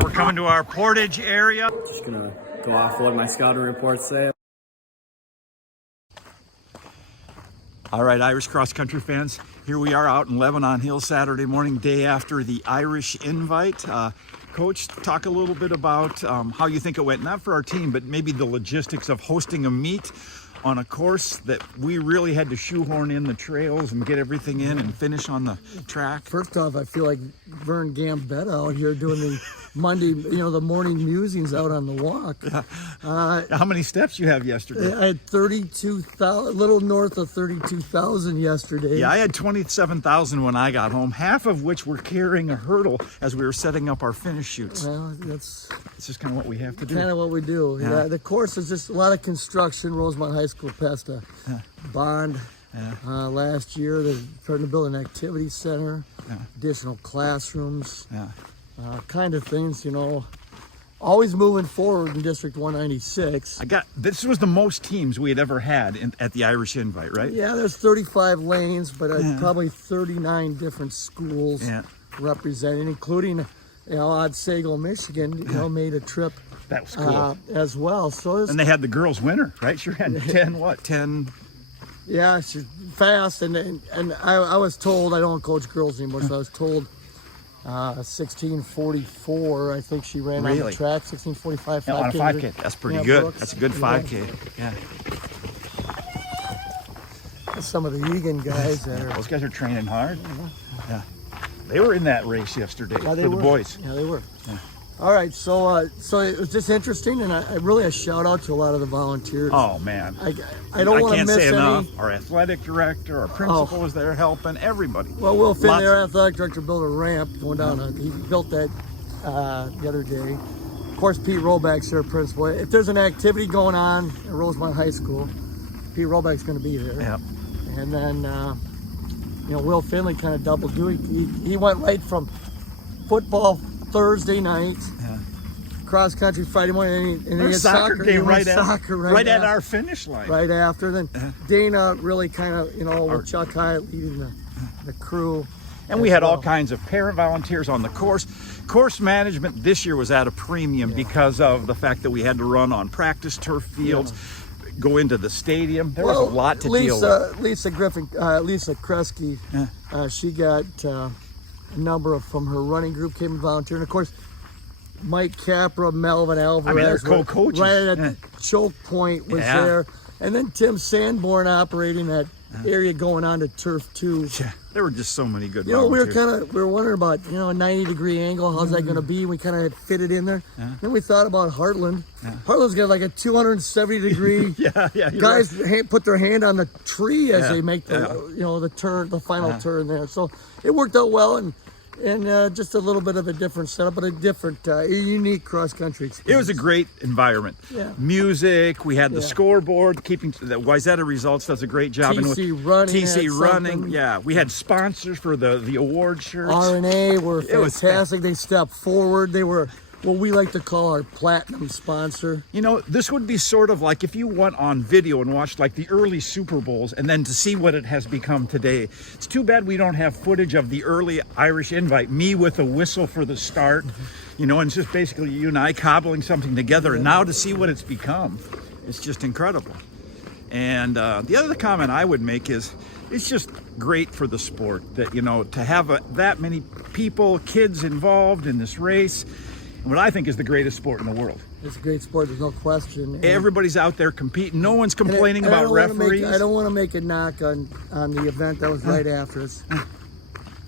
right, we're coming to our Portage area. Just gonna go off what my scouting reports say. All right, Irish cross country fans, here we are out in Lebanon Hill Saturday morning, day after the Irish Invite. Coach, talk a little bit about how you think it went, not for our team, but maybe the logistics of hosting a meet on a course that we really had to shoehorn in the trails and get everything in and finish on the track. First off, I feel like Vern Gambetta out here doing the Monday, the morning musings out on the walk. How many steps you have yesterday? I had 32,000, a little north of 32,000 yesterday. Yeah, I had 27,000 when I got home, half of which were carrying a hurdle as we were setting up our finish chutes. Well, that's just kind of what we have to do. kind of what we do. Yeah, the course is just a lot of construction. Rosemont High School passed a bond last year. They're starting to build an activity center, additional classrooms, kind of things, always moving forward in District 196. This was the most teams we had ever had at the Irish Invite, right? Yeah, there's 35 lanes, but probably 39 different schools represented, including, Otsego, Michigan, made a trip. That was cool. As well. And they had the girls winner, right? Sure had 10. Yeah, she's fast. And I was told, I don't coach girls anymore, so I was told 16:44, I think she ran on the track, 16:45 5K. On a 5K, that's pretty good. Brooks. That's a good 5K. Yeah. Some of the Egan guys that are... Those guys are training hard. Yeah. They were in that race yesterday for the boys. Yeah, they were. Yeah. All right, so it was just interesting, and I really a shout out to a lot of the volunteers. Oh man, I don't want to miss say enough. any. Our athletic director, our principal was there helping everybody. Well, Will Finn, their athletic director, built a ramp going down. He built that the other day. Of course, Pete Roback's their principal. If there's an activity going on at Rosemont High School, Pete Roback's going to be there. Yeah. And then Will Finley kind of double duty. He went right from football Thursday night, cross country Friday morning, and then he had soccer game right at our finish line. Right after. Then Dana really kind of, with Chuck Hyatt leading the crew. And we had all kinds of parent volunteers on the course. Course management this year was at a premium because of the fact that we had to run on practice turf fields, go into the stadium. There was a lot to deal with. Lisa Kresge, she got a number from her running group came and volunteered. And of course, Mike Capra, Melvin Alvarez, they're co-coaches. Right at the choke point was there. And then Tim Sanborn operating that area going on to Turf 2. Yeah, there were just so many good volunteers. We were wondering about, a 90-degree angle. How's that going to be? We kind of fit it in there. Then we thought about Heartland. Heartland's got like a 270-degree. Guys put their hand on the tree as they make the turn, the final turn there. So it worked out well, and just a little bit of a different setup, but a different, unique cross-country experience. It was a great environment. Yeah. Music, we had the scoreboard, keeping the Wayzata Results does a great job. TC Running, we had sponsors for the award shirts. RNA were fantastic. They stepped forward. They were what we like to call our platinum sponsor. This would be sort of like if you went on video and watched like the early Super Bowls and then to see what it has become today. It's too bad we don't have footage of the early Irish Invite, me with a whistle for the start, and it's just basically you and I cobbling something together. And now to see what it's become, it's just incredible. And the other comment I would make is it's just great for the sport that, to have that many people, kids involved in this race. What I think is the greatest sport in the world. It's a great sport, there's no question. Everybody's out there competing. No one's complaining about referees. I don't want to make a knock on the event that was right after us.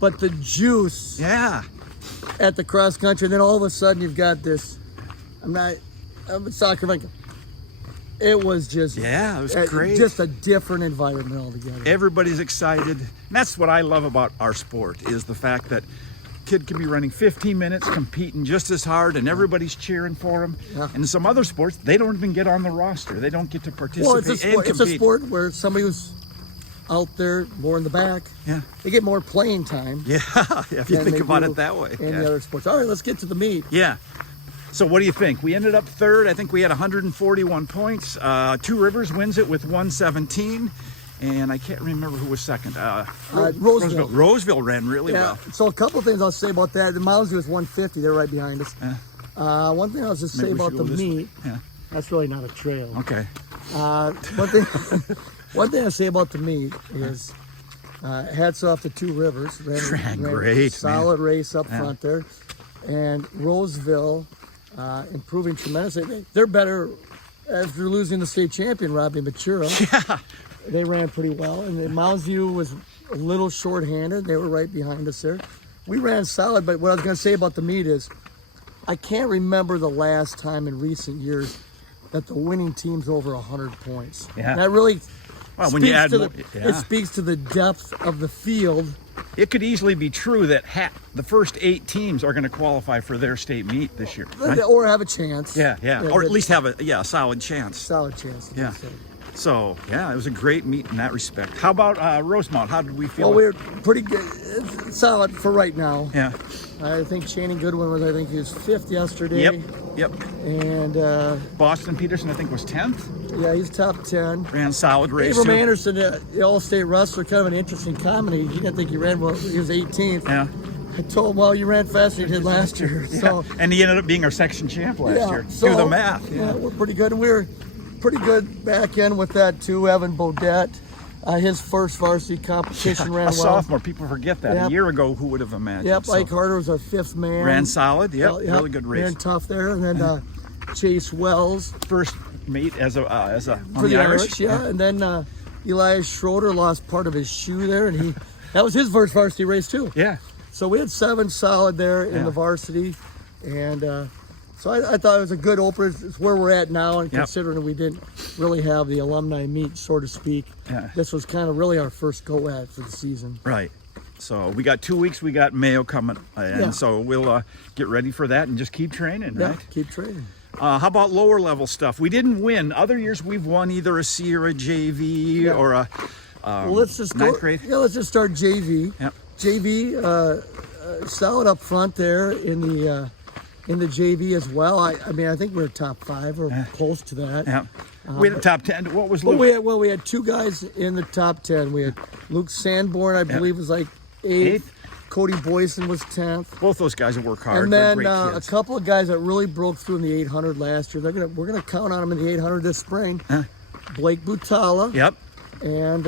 But the juice at the cross country, and then all of a sudden you've got this, I'm a soccer fan. It was just it was great. Just a different environment altogether. Everybody's excited. And that's what I love about our sport is the fact that kid can be running 15 minutes, competing just as hard, and everybody's cheering for him. And in some other sports, they don't even get on the roster. They don't get to participate. Well, it's a sport where somebody who's out there more in the back, they get more playing time. If you think about it that way. In the other sports. All right, let's get to the meet. So what do you think? We ended up third. I think we had 141 points. Two Rivers wins it with 117. And I can't remember who was second. Roseville. Roseville ran really well. So a couple of things I'll say about that. The Mousy was 150. They're right behind us. One thing I was just say Maybe we about should the go this way. meet. Yeah. That's really not a trail. Okay. One thing I say about the meet is hats off to Two Rivers. Ran Great, solid race up front there, and Roseville improving tremendously. They're better after losing the state champion Robbie Matura. Yeah. They ran pretty well, and then Mounds View was a little short-handed. They were right behind us there. We ran solid, but what I was going to say about the meet is I can't remember the last time in recent years that the winning team's over 100 points. Yeah. That really Well, when you speaks add to more, it speaks to the depth of the field. it could easily be true that the first 8 teams are going to qualify for their state meet this year. Right? Or have a chance. Yeah, or at least have a solid chance. Solid chance. Yeah. So, yeah, it was a great meet in that respect. How about Rosemount? How did we feel? Well, we're pretty good. It's solid for right now. Yeah. I think Channing Goodwin was, he was 5th yesterday. Yep. And Boston Peterson, I think, was 10th. yeah, he's top 10. Ran solid race. Abram too. Anderson, the All-State wrestler, kind of an interesting comedy. He didn't think he ran well. He was 18th. Yeah. I told him, well, you ran faster than you did last year. So, And he ended up being our section champ last year. so, Do the math. Yeah, we're pretty good. And we were pretty good back end with that, too. Evan Bodette, his first varsity competition ran A well. sophomore. People forget that. Yep. A year ago, who would have imagined? Yep, So, Ike Harder was our 5th man. ran solid. Yep. Really good race. Ran tough there. And then Chase Wells First meet as a on for the Irish. Yeah. And then Elias Schroeder lost part of his shoe there, and that was his first varsity race too. Yeah. So we had 7 solid there in the varsity, and so I thought it was a good opener. It's where we're at now, and considering we didn't really have the alumni meet, so to speak, this was kind of really our first go at for the season. Right. So we got 2 weeks. We got Mayo coming, and so we'll get ready for that and just keep training. Yeah, Right. keep training. How about lower level stuff? We didn't win. Other years we've won either a C or a JV or a Well, let's just ninth grade. Yeah, let's just start JV. Yep. JV, solid up front there in the JV as well. I think we were top 5 or close to that. Yeah. We had the top 10. What was Luke? We had 2 guys in the top 10. We had Luke Sanborn, I believe, was like 8th. Cody Boyson was 10th. Both those guys that work hard. And They're then great a kids. couple of guys that really broke through in the 800 last year. We're gonna count on them in the 800 this spring. Blake Butala. Yep. And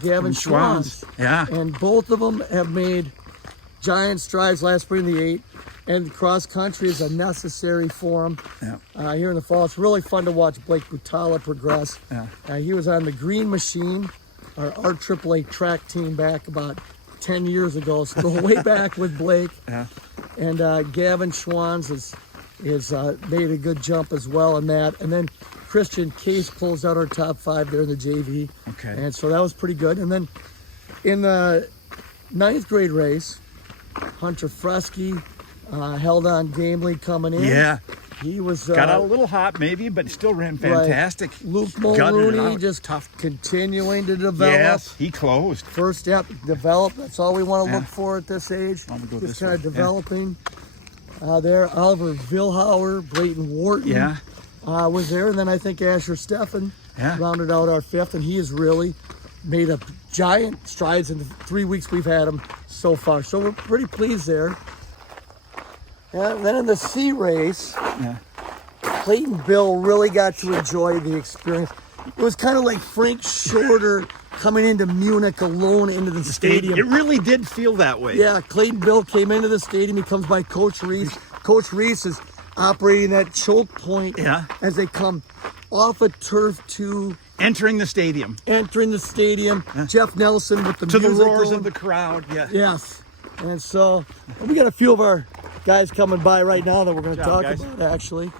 Gavin Schwans. Yeah. And both of them have made giant strides last spring in the 8. And cross country is a necessary for them here in the fall. It's really fun to watch Blake Butala progress. Yeah. He was on the Green Machine, our AAA track team back about 10 years ago. So go way back with Blake. Yeah. And Gavin Schwans has made a good jump as well in that. And then Christian Case closed out our top 5 there in the JV. Okay. And so that was pretty good. And then in the 9th grade race, Hunter Fresky held on gamely coming in. Yeah. He was Got out a little hot maybe, but still ran fantastic. Right. Luke Gutted it Mulrooney out. just Tough. continuing to develop. Yes, he closed. First step, develop. That's all we want to look for at this age. I'm gonna go Just this kind of way. developing. There, Oliver Vilhauer, Brayton Wharton was there. And then I think Asher Steffen rounded out our 5th. And he has really made a giant strides in the 3 weeks we've had him so far. So we're pretty pleased there. And then in the C race, Clayton Bill really got to enjoy the experience. It was kind of like Frank Shorter coming into Munich alone into the stadium. It really did feel that way. Yeah, Clayton Bill came into the stadium. He comes by Coach Reese. Coach Reese is operating that choke point as they come off a turf to Entering the stadium. entering the stadium. Jeff Nelson with the To the music roars going. of the crowd. Yeah. Yes. And so we got a few of our guys coming by right now that we're going to talk guys. about actually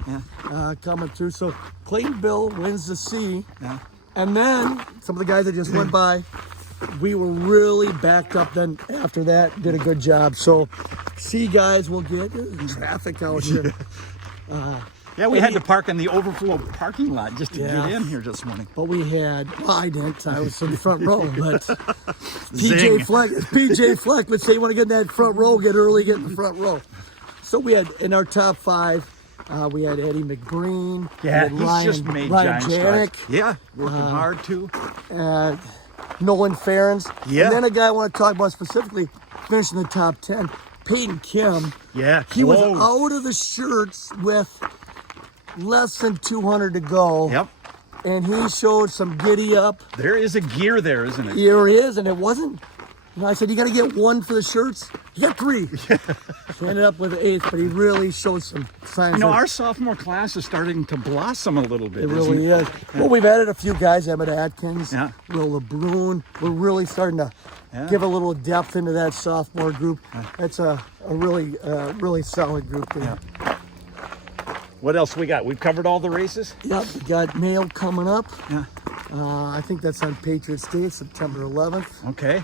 coming through. So Clayton Bill wins the C. And then some of the guys that just went by, we were really backed up then after that, did a good job. So C guys will get traffic out here. Yeah, we had to park in the overflow parking lot just to Yeah. get in here this morning. But we had, well, I didn't. I was in the front row. But Zing. PJ Fleck would say, you want to get in that front row, get early, get in the front row. So we had, in our top 5, we had Eddie McBreen. Yeah, we he's had just made Ryan giant Janik, strides. Yeah, working hard too. Nolan Ferens. Yeah. And then a guy I want to talk about specifically, finishing the top 10, Peyton Kim. Yeah, He was close. out of the shirts with less than 200 to go. Yep. And he showed some giddy up. There is a gear there, isn't it? Here he is, and it wasn't. You know, I said, you got to get one for the shirts. He got 3. He ended up with 8, but he really showed some signs. You know, of, our sophomore class is starting to blossom a little bit. it really is. Well, we've added a few guys, Emmett Atkins, Yeah. Will LeBrun. We're really starting to give a little depth into that sophomore group. That's a really solid group there. Yeah. What else we got? We've covered all the races? Yep, we got Mayo coming up. Yeah. I think that's on Patriots Day, September 11th. Okay.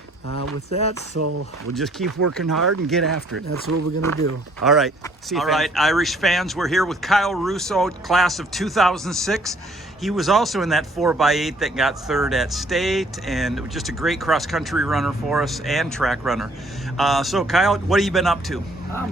With that, so We'll just keep working hard and get after it. that's what we're going to do. All right. See you. All right, Irish fans, we're here with Kyle Russo, class of 2006. He was also in that 4x8 that got 3rd at state, and it was just a great cross-country runner for us and track runner. So, Kyle, what have you been up to?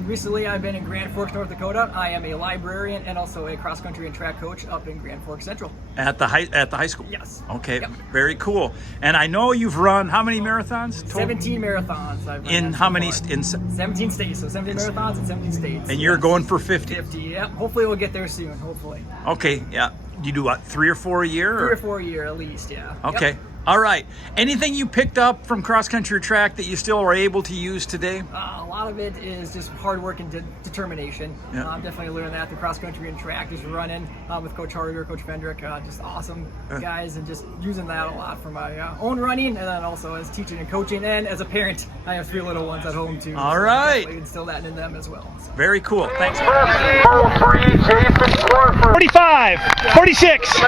Recently, I've been in Grand Forks, North Dakota. I am a librarian and also a cross-country and track coach up in Grand Forks Central. At the high school? Yes. Okay, Yep. very cool. And I know you've run how many marathons? Total? 17 marathons. I've run In so how many? far. In 17 states, so 17 marathons in 17 states. and you're going for 50. 50, yeah. Hopefully we'll get there soon, hopefully. Okay, yeah. You do what, 3 or 4 a year? 3 or 4 a year at least, yeah. Okay. Yep. All right. Anything you picked up from cross-country track that you still are able to use today? A lot of it is just hard work and determination. Yeah. I'm definitely learning that through cross-country and track, just running with Coach Harder, Coach Fendrick, just awesome guys, and just using that a lot for my own running, and then also as teaching and coaching, and as a parent, I have 3 little ones at home too. All so right. definitely instill that in them as well. So. Very cool. Thanks. 45, 46.